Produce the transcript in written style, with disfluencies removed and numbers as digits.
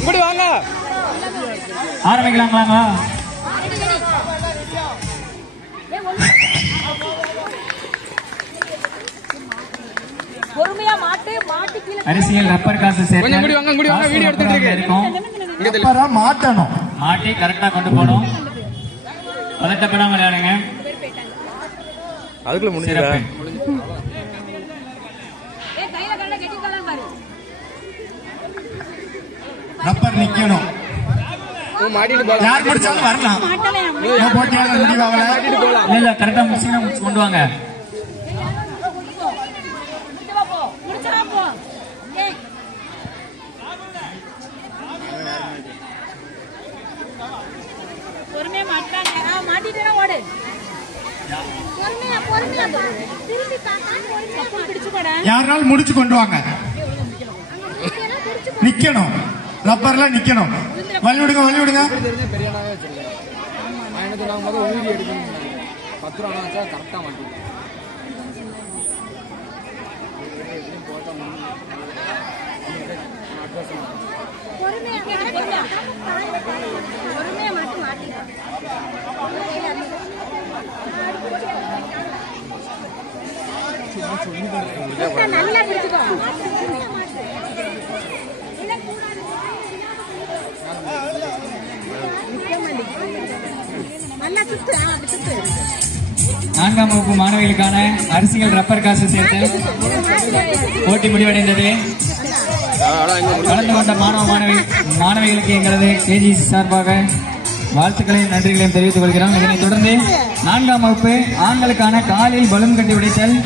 இப்படி வாங்க. ஆரம்பிக்கலாங்களா? அரசியல் ரப்பர் காசு வீடியோ எடுத்துட்டு இருக்கோம். மாட்டணும், மாட்டி கரெக்டா கொண்டு போகணும். பதட்டப்படாம விளையாடுங்க. அதுக்குள்ள முடிஞ்சிடா. ரப்பர் நிக்கணும். யார் முடிச்சாலும் வரலாம். இல்ல கரெக்டா முடிச்சு கொண்டு வாங்க. யாராலும் முடிச்சு கொண்டு வாங்க. நிக்கணும், ரப்பர்ல நிக்கணும். வழி விடுங்க, வழி விடுங்க. நல்லா பிடிச்சுக்கோ. நான்காம் வகுப்பு மாணவிகளுக்கான அரசியல் ரப்பர் காசு சேர்த்தல் போட்டி முடிவடைந்தது. கலந்து கொண்ட மாணவிகளுக்கு எங்களது கேஜி சார்பாக வாழ்த்துக்களையும் நன்றிகளையும் தெரிவித்துக் கொள்கிறோம். இதனைத் தொடர்ந்து 4ஆம் வகுப்பு ஆண்களுக்கான காலில் பலூன் கட்டி உடைத்தல்